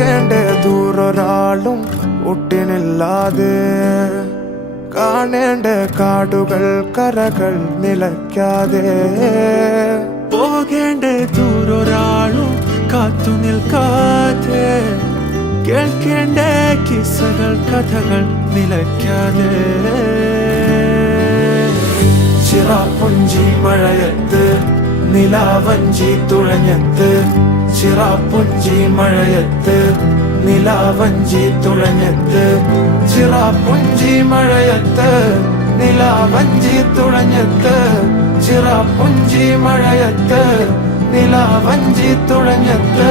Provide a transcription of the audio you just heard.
പോകേണ്ട ദൂരൊരാളും ഒട്ടിനില്ലാതെ കാണേണ്ട കാടുകൾ കരകൾ നിലയ്ക്കാതെ പോകേണ്ട ദൂരൊരാളും കാത്തു നിൽക്കാതെ കേൾക്കേണ്ട കിസ്സകൾ കഥകൾ നിലയ്ക്കാതെ ചിറാപ്പുഞ്ചി മഴയത്ത് നിലാവഞ്ചി തുഴഞ്ഞത്ത് ചിറാപ്പുഞ്ചി മഴയത്ത് നിലാവഞ്ചി തുഴഞ്ഞത്ത് ചിറാപ്പുഞ്ചി മഴയത്ത് നിലാവഞ്ചി തുഴഞ്ഞത്ത് ചിറാപ്പുഞ്ചി മഴയത്ത് നിലാവഞ്ചി തുഴഞ്ഞത്ത്